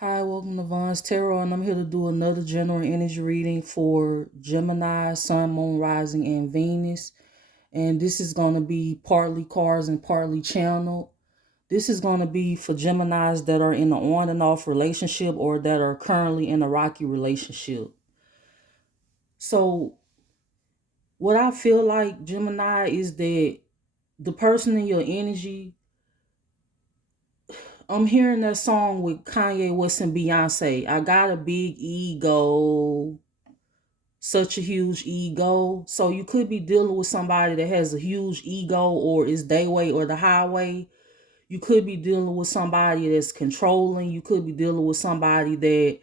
Hi, welcome to Vaughn's Tarot, and I'm here to do another general energy reading for Gemini, Sun, Moon, Rising, and Venus. And this is going to be partly cards and partly channel. This is going to be for Geminis that are in an on and off relationship or that are currently in a rocky relationship. So, what I feel like, Gemini, is that the person in your energy, I'm hearing that song with Kanye West and Beyonce. I got a big ego, such a huge ego. So you could be dealing with somebody that has a huge ego or is their way or the highway. You could be dealing with somebody that's controlling. You could be dealing with somebody that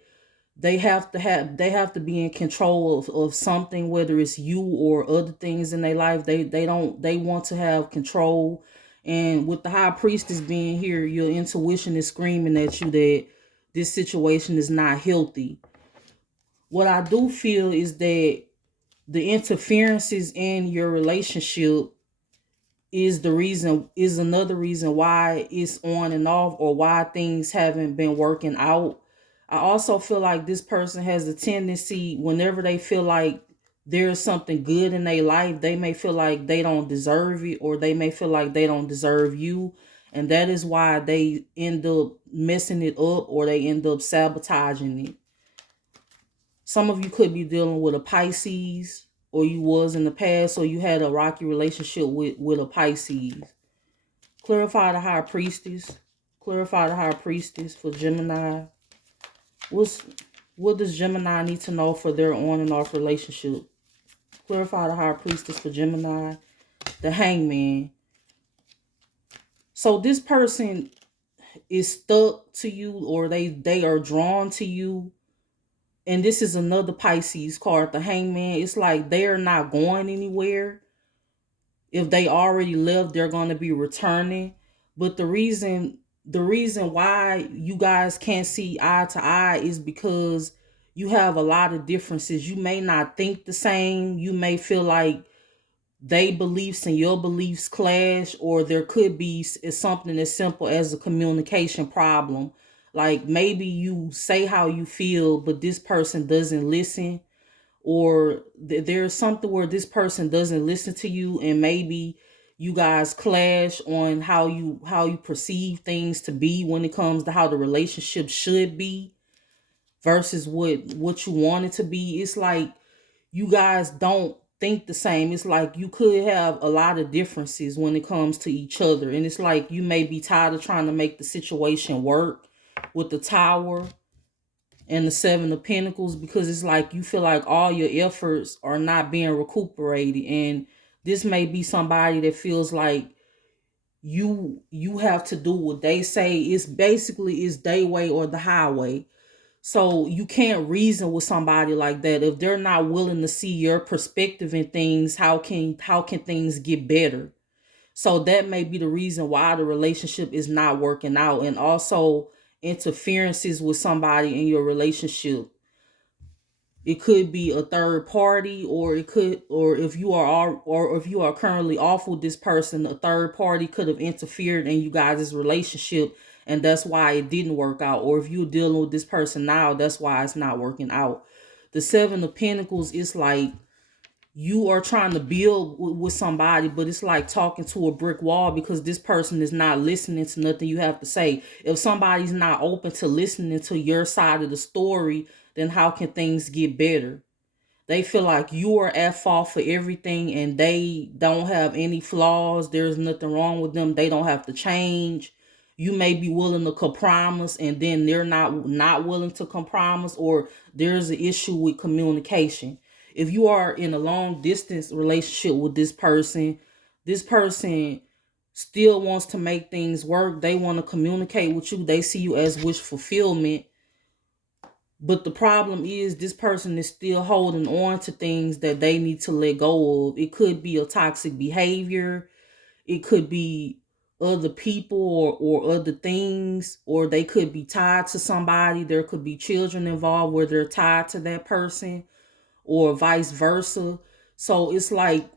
they have to be in control of something, whether it's you or other things in their life. They want to have control. And with the high priestess being here, your intuition is screaming at you that this situation is not healthy. What I do feel is that the interferences in your relationship is another reason why it's on and off or why things haven't been working out. I also feel like this person has a tendency, whenever they feel like there's something good in their life, they may feel like they don't deserve it, or they may feel like they don't deserve you, and that is why they end up messing it up or they end up sabotaging it. Some of you could be dealing with a Pisces, or you was in the past, or you had a rocky relationship with a Pisces. Clarify the high priestess. Clarify the high priestess for Gemini. What's what does Gemini need to know for their on and off relationship? Clarify the high priestess for Gemini. The hangman. So this person is stuck to you, or they are drawn to you. And this is another Pisces card, the hangman. It's like they're not going anywhere. If they already left, they're going to be returning. But the reason why you guys can't see eye to eye is because you have a lot of differences. You may not think the same. You may feel like they beliefs and your beliefs clash, or there could be something as simple as a communication problem. Like maybe you say how you feel, but this person doesn't listen, or there's something where this person doesn't listen to you, and maybe you guys clash on how you perceive things to be when it comes to how the relationship should be versus what you want it to be. It's like you guys don't think the same. It's like you could have a lot of differences when it comes to each other, and it's like you may be tired of trying to make the situation work with the Tower and the Seven of Pentacles, because it's like you feel like all your efforts are not being recuperated. And this may be somebody that feels like you have to do what they say. It's basically is their way or the highway. So you can't reason with somebody like that. If they're not willing to see your perspective in things, how can things get better? So that may be the reason why the relationship is not working out. And also interferences with somebody in your relationship. It could be a third party, or it could, or if you are or if you are currently off with this person, a third party could have interfered in you guys' relationship, and that's why it didn't work out. Or if you're dealing with this person now, that's why it's not working out. The Seven of Pentacles is like you are trying to build with somebody, but it's like talking to a brick wall, because this person is not listening to nothing you have to say. If somebody's not open to listening to your side of the story, then how can things get better? They feel like you are at fault for everything, and they don't have any flaws. There's nothing wrong with them. They don't have to change. You may be willing to compromise, and then they're not willing to compromise, or there's an issue with communication. If you are in a long distance relationship with this person still wants to make things work. They want to communicate with you. They see you as wish fulfillment, but the problem is this person is still holding on to things that they need to let go of. It could be a toxic behavior. It could be other people, or other things, or they could be tied to somebody. There could be children involved where they're tied to that person, or vice versa. So it's like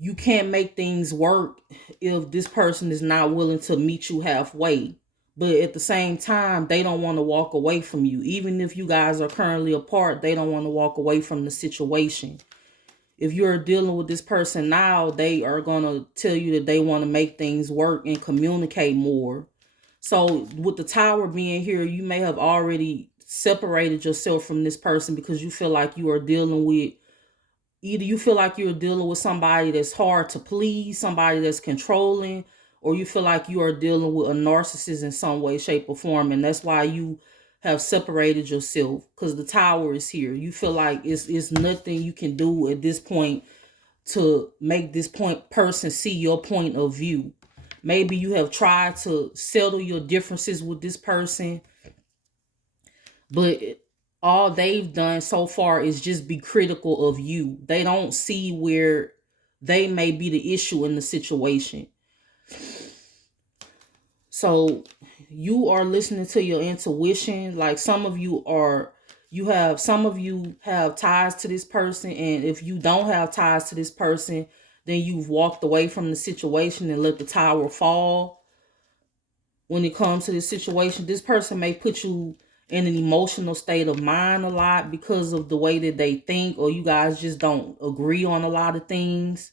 you can't make things work if this person is not willing to meet you halfway. But at the same time, they don't want to walk away from you. Even if you guys are currently apart, they don't want to walk away from the situation. If you're dealing with this person now, they are going to tell you that they want to make things work and communicate more. So with the tower being here, you may have already separated yourself from this person because you feel like you are dealing with, either you feel like you're dealing with somebody that's hard to please, somebody that's controlling, or you feel like you are dealing with a narcissist in some way, shape, or form. And that's why you have separated yourself, because the tower is here. You feel like it's nothing you can do at this point to make this person see your point of view. Maybe you have tried to settle your differences with this person, but all they've done so far is just be critical of you. They don't see where they may be the issue in the situation. So you are listening to your intuition. Like some of you have ties to this person, and if you don't have ties to this person, then you've walked away from the situation and let the tower fall. When it comes to this situation, this person may put you in an emotional state of mind a lot because of the way that they think, or you guys just don't agree on a lot of things.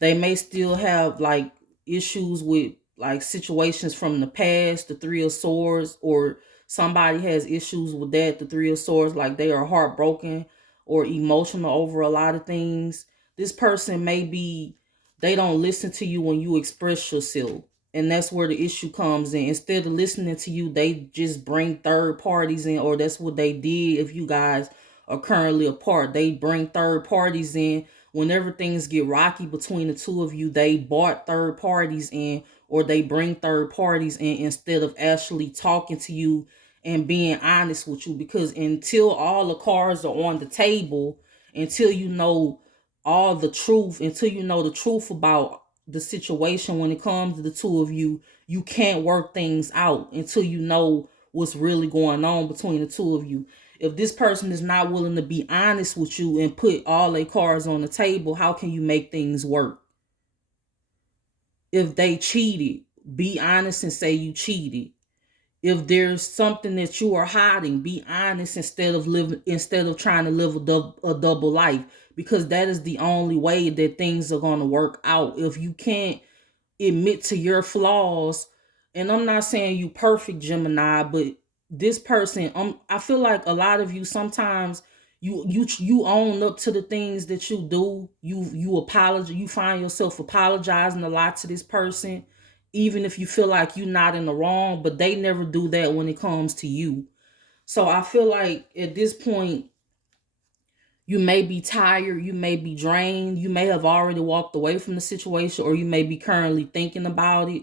They may still have like issues with like situations from the past, the Three of Swords, or somebody has issues with that, the Three of Swords, like they are heartbroken or emotional over a lot of things. This person may be, they don't listen to you when you express yourself. And that's where the issue comes in. Instead of listening to you, they just bring third parties in, or that's what they did if you guys are currently apart. They bring third parties in. Whenever things get rocky between the two of you, they bought third parties in, or they bring third parties in instead of actually talking to you and being honest with you. Because until all the cards are on the table, until you know all the truth, until you know the truth about the situation when it comes to the two of you, you can't work things out until you know what's really going on between the two of you. If this person is not willing to be honest with you and put all their cards on the table, how can you make things work? If they cheated, be honest and say you cheated. If there's something that you are hiding, be honest instead of trying to live a double life, because that is the only way that things are going to work out. If you can't admit to your flaws, and I'm not saying you perfect, Gemini, but this person, I feel like a lot of you sometimes you own up to the things that you do. You apologize, you find yourself apologizing a lot to this person, even if you feel like you're not in the wrong, but they never do that when it comes to you. So I feel like at this point, you may be tired, you may be drained, you may have already walked away from the situation, or you may be currently thinking about it.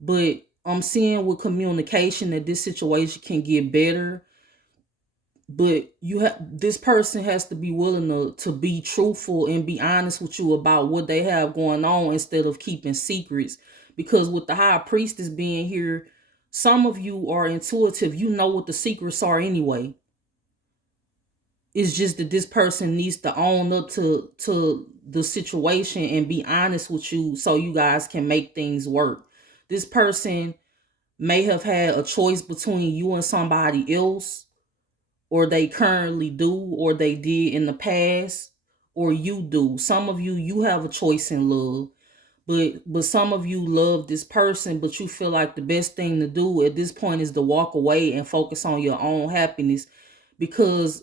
But I'm seeing with communication that this situation can get better. But this person has to be willing to be truthful and be honest with you about what they have going on instead of keeping secrets. Because with the high priestess being here, some of you are intuitive. You know what the secrets are anyway. It's just that this person needs to own up to the situation and be honest with you so you guys can make things work. This person may have had a choice between you and somebody else, or they currently do, or they did in the past, or you do. Some of you have a choice in love, but some of you love this person, but you feel like the best thing to do at this point is to walk away and focus on your own happiness. Because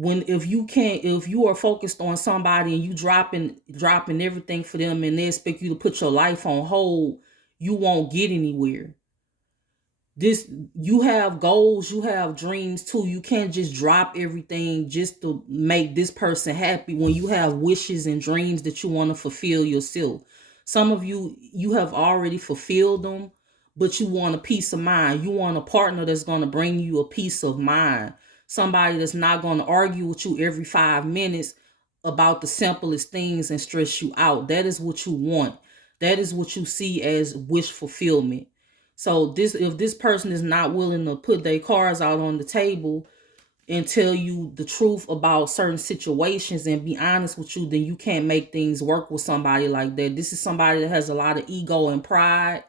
if you are focused on somebody and you dropping everything for them and they expect you to put your life on hold, you won't get anywhere. This, you have goals, you have dreams too. You can't just drop everything just to make this person happy when you have wishes and dreams that you want to fulfill yourself. Some of you have already fulfilled them, but you want a peace of mind. You want a partner that's going to bring you a peace of mind. Somebody that's not going to argue with you every 5 minutes about the simplest things and stress you out. That is what you want. That is what you see as wish fulfillment. So if this person is not willing to put their cards out on the table and tell you the truth about certain situations and be honest with you, then you can't make things work with somebody like that. This is somebody that has a lot of ego and pride.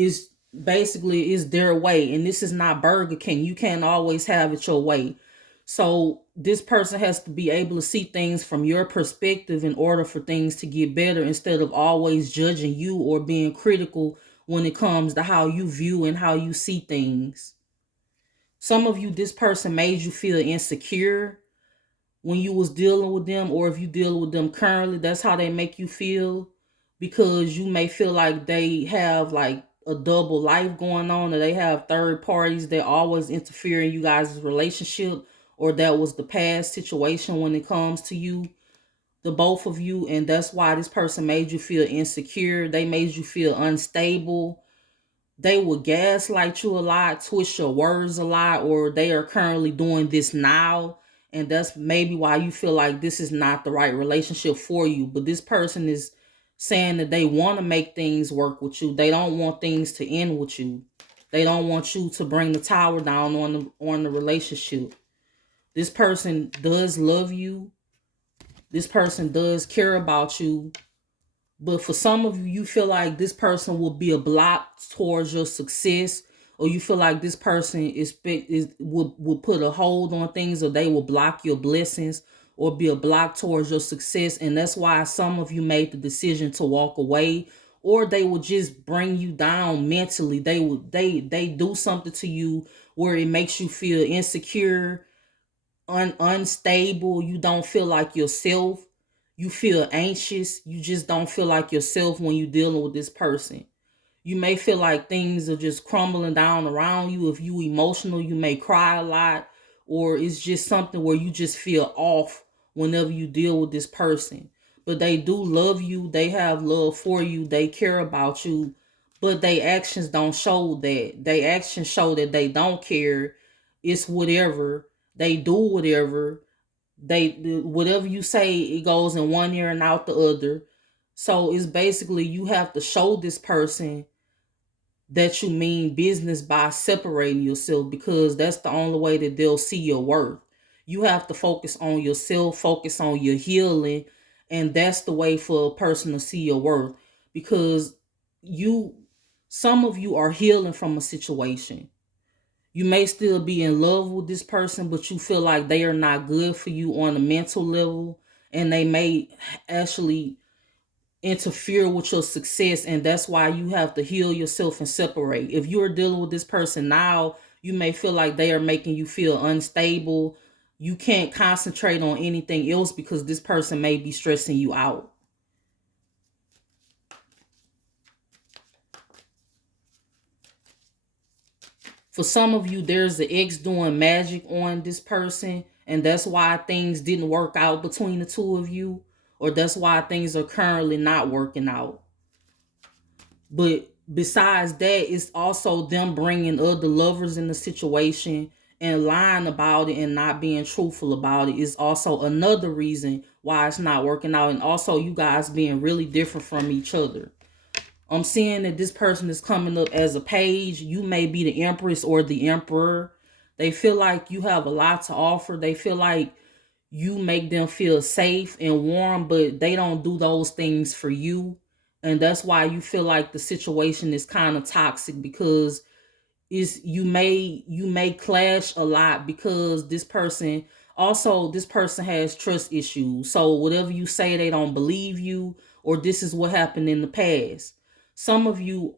is basically is their way, and this is not Burger King. You can't always have it your way. So this person has to be able to see things from your perspective in order for things to get better, instead of always judging you or being critical when it comes to how you view and how you see things. Some of you, this person made you feel insecure when you was dealing with them, or if you deal with them currently, that's how they make you feel, because you may feel like they have like a double life going on, or they have third parties that always interfere in you guys' relationship, or that was the past situation when it comes to you, the both of you, and that's why this person made you feel insecure. They made you feel unstable. They will gaslight you a lot, twist your words a lot, or they are currently doing this now. And that's maybe why you feel like this is not the right relationship for you. But this person is saying that they want to make things work with you. They don't want things to end with you. They don't want you to bring the tower down on the relationship. This person does love you. This person does care about you. But for some of you, you feel like this person will be a block towards your success, or you feel like this person will put a hold on things, or they will block your blessings, or be a block towards your success. And that's why some of you made the decision to walk away, or they will just bring you down mentally. They do something to you where it makes you feel insecure, unstable. You don't feel like yourself. You feel anxious. You just don't feel like yourself when you're dealing with this person. You may feel like things are just crumbling down around you. If you emotional, you may cry a lot, or it's just something where you just feel off whenever you deal with this person. But they do love you. They have love for you. They care about you. But their actions don't show that. Their actions show that they don't care. It's whatever. They do whatever. Whatever you say, it goes in one ear and out the other. So it's basically you have to show this person that you mean business by separating yourself, because that's the only way that they'll see your worth. You have to focus on yourself, focus on your healing, and that's the way for a person to see your worth, because you some of you are healing from a situation. You may still be in love with this person, but you feel like they are not good for you on a mental level, and they may actually interfere with your success, and that's why you have to heal yourself and separate. If you're dealing with this person now, you may feel like they are making you feel unstable. You can't concentrate on anything else because this person may be stressing you out. For some of you, there's the ex doing magic on this person, and that's why things didn't work out between the two of you, or that's why things are currently not working out. But besides that, it's also them bringing other lovers in the situation and lying about it and not being truthful about it is also another reason why it's not working out. And also you guys being really different from each other. I'm seeing that this person is coming up as a page. You may be the empress or the emperor. They feel like you have a lot to offer. They feel like you make them feel safe and warm, but they don't do those things for you. And that's why you feel like the situation is kind of toxic, because is you may clash a lot, because this person has trust issues. So whatever you say, they don't believe you, or this is what happened in the past. Some of you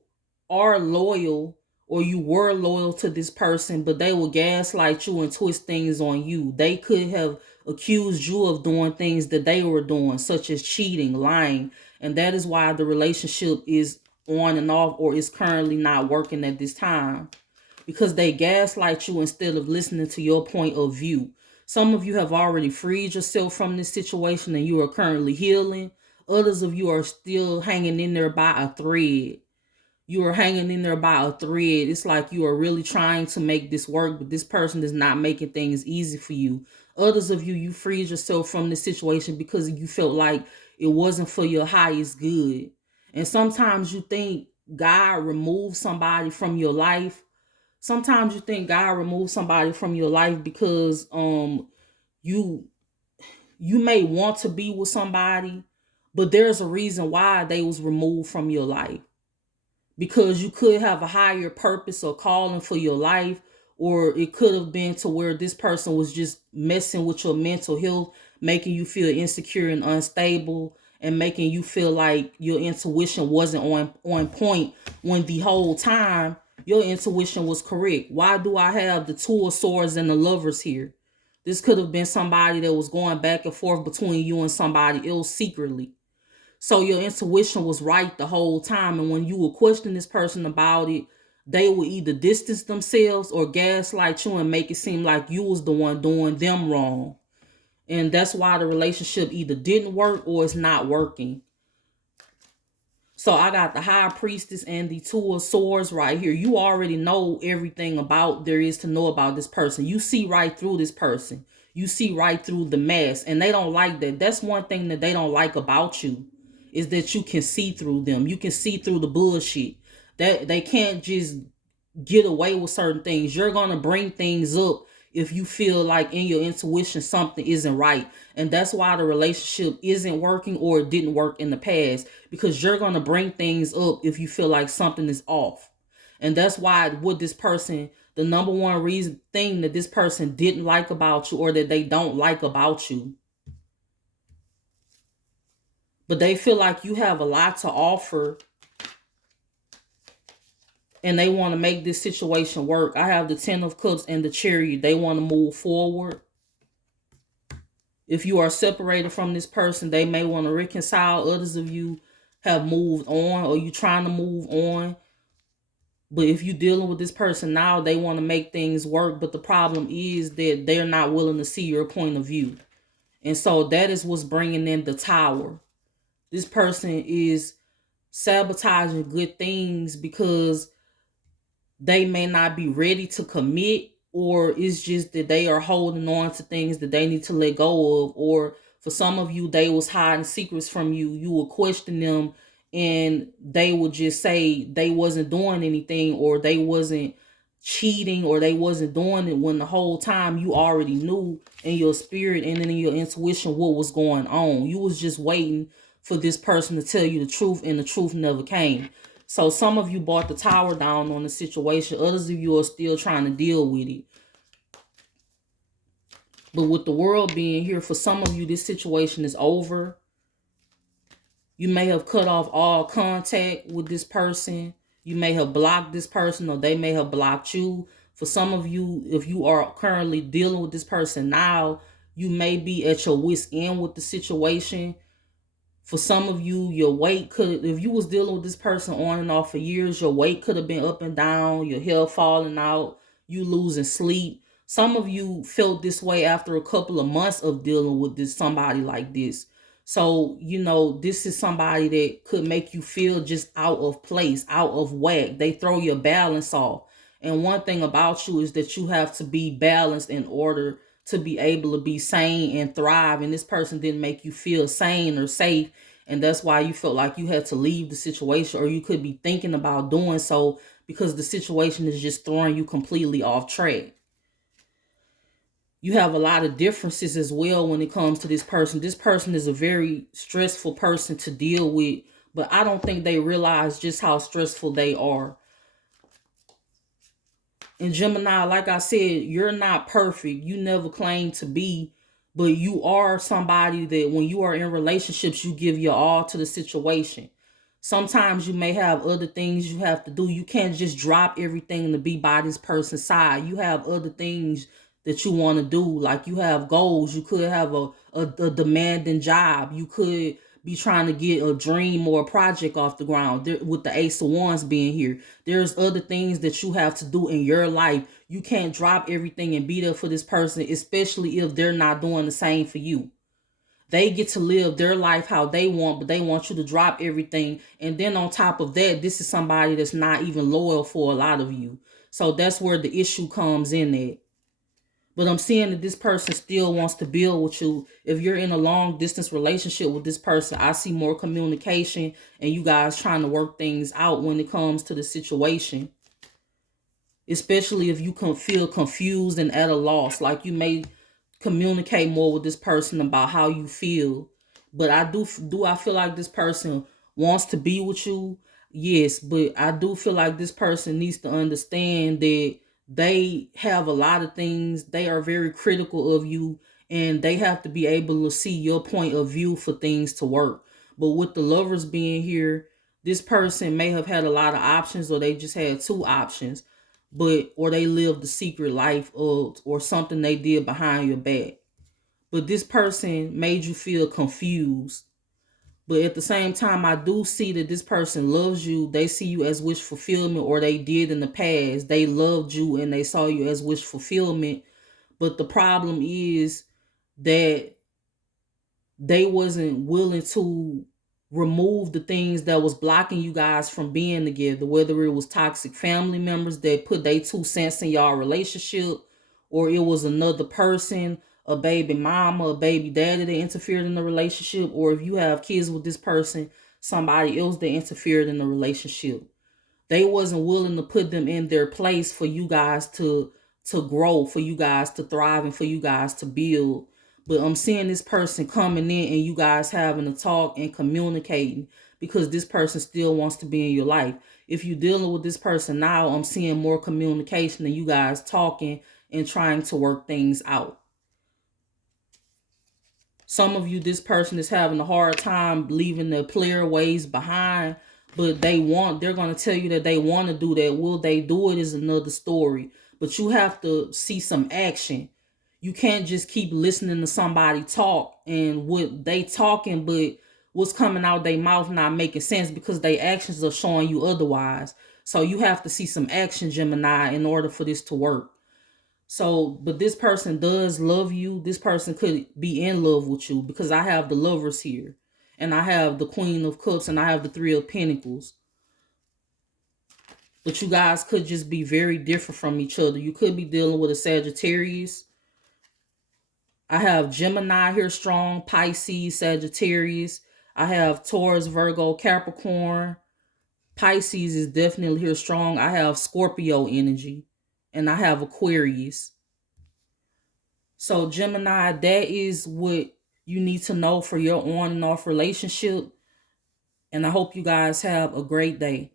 are loyal, or you were loyal to this person, but they will gaslight you and twist things on you. They could have accused you of doing things that they were doing, such as cheating, lying, and that is why the relationship is on and off, or is currently not working at this time, because they gaslight you instead of listening to your point of view. Some of you have already freed yourself from this situation and you are currently healing. Others of you are still hanging in there by a thread. You are hanging in there by a thread. It's like you are really trying to make this work, but this person is not making things easy for you. Others of you, you freed yourself from this situation because you felt like it wasn't for your highest good. And sometimes you think God removed somebody from your life. Sometimes you think God removed somebody from your life because you you may want to be with somebody, but there's a reason why they was removed from your life. because you could have a higher purpose or calling for your life, or it could have been to where this person was just messing with your mental health, making you feel insecure and unstable, and making you feel like your intuition wasn't on point, when the whole time your intuition was correct. Why do I have the Two of Swords and the Lovers here? This could have been somebody that was going back and forth between you and somebody else secretly. So your intuition was right the whole time. And when you would question this person about it, they would either distance themselves or gaslight you and make it seem like you was the one doing them wrong. And that's why the relationship either didn't work or it's not working. So I got the High Priestess and the Two of Swords right here. You already know everything about there is to know about this person. You see right through this person. You see right through the mask. And they don't like that. That's one thing that they don't like about you, is that you can see through them. You can see through the bullshit. That they can't just get away with certain things. You're going to bring things up if you feel like in your intuition something isn't right. And that's why the relationship isn't working or it didn't work in the past, because you're going to bring things up if you feel like something is off. And that's why with this person, the number one reason thing that this person didn't like about you, or that they don't like about you, but they feel like you have a lot to offer and they want to make this situation work. I have the Ten of Cups and the Chariot. They want to move forward. If you are separated from this person, they may want to reconcile. Others of you have moved on, or you trying to move on. But if you're dealing with this person now, they want to make things work. But the problem is that they're not willing to see your point of view. And so that is what's bringing in the Tower. This person is sabotaging good things because they may not be ready to commit, or it's just that they are holding on to things that they need to let go of. Or for some of you, they was hiding secrets from you. You will question them and they would just say they wasn't doing anything, or they wasn't cheating, or they wasn't doing it, when the whole time you already knew in your spirit and in your intuition what was going on. You was just waiting for this person to tell you the truth, and the truth never came. So some of you brought the Tower down on the situation. Others of you are still trying to deal with it. But with the World being here, for some of you, this situation is over. You may have cut off all contact with this person. You may have blocked this person, or they may have blocked you. For some of you, if you are currently dealing with this person now, you may be at your wit's end with the situation. For some of you, your weight could, if you was dealing with this person on and off for years, your weight could have been up and down, your hair falling out, you losing sleep. Some of you felt this way after a couple of months of dealing with this somebody like this. So, this is somebody that could make you feel just out of place, out of whack. They throw your balance off. And one thing about you is that you have to be balanced in order to be able to be sane and thrive. And this person didn't make you feel sane or safe. And that's why you felt like you had to leave the situation, or you could be thinking about doing so, because the situation is just throwing you completely off track. You have a lot of differences as well when it comes to this person. This person is a very stressful person to deal with, but I don't think they realize just how stressful they are. And Gemini, like I said, you're not perfect. You never claim to be, but you are somebody that when you are in relationships, you give your all to the situation. Sometimes you may have other things you have to do. You can't just drop everything to be by this person's side. You have other things that you want to do. Like you have goals. You could have a demanding job. You could be trying to get a dream or a project off the ground. With the Ace of Wands being here, there's other things that you have to do in your life. You can't drop everything and be there for this person, especially if they're not doing the same for you. They get to live their life how they want, but they want you to drop everything. And then on top of that, this is somebody that's not even loyal for a lot of you. So that's where the issue comes in at. But I'm seeing that this person still wants to build with you. If you're in a long distance relationship with this person, I see more communication and you guys trying to work things out when it comes to the situation. Especially if you can feel confused and at a loss. Like you may communicate more with this person about how you feel. But I feel like this person wants to be with you. Yes, but I do feel like this person needs to understand that they have a lot of things. They are very critical of you, and they have to be able to see your point of view for things to work. But with the lovers being here, this person may have had a lot of options, or they just had two options, but or they lived the secret life of or something they did behind your back. But this person made you feel confused, but at the same time, I do see that this person loves you. They see you as wish fulfillment, or they did in the past. They loved you and they saw you as wish fulfillment. But the problem is that they wasn't willing to remove the things that was blocking you guys from being together, whether it was toxic family members that put their 2 cents in y'all relationship, or it was another person, a baby mama, a baby daddy that interfered in the relationship, or if you have kids with this person, somebody else that interfered in the relationship. They wasn't willing to put them in their place for you guys to grow, for you guys to thrive, and for you guys to build. But I'm seeing this person coming in and you guys having a talk and communicating, because this person still wants to be in your life. If you're dealing with this person now, I'm seeing more communication and you guys talking and trying to work things out. Some of you, this person is having a hard time leaving the player ways behind, but they're going to tell you that they want to do that. Will they do it is another story. But you have to see some action. You can't just keep listening to somebody talk and what they talking, but what's coming out their mouth not making sense, because their actions are showing you otherwise. So you have to see some action, Gemini, in order for this to work. So, but this person does love you. This person could be in love with you, because I have the lovers here, and I have the Queen of Cups, and I have the Three of Pentacles. But you guys could just be very different from each other. You could be dealing with a Sagittarius. I have Gemini here strong, Pisces, Sagittarius. I have Taurus, Virgo, Capricorn. Pisces is definitely here strong. I have Scorpio energy, and I have Aquarius. So Gemini, that is what you need to know for your on and off relationship. And I hope you guys have a great day.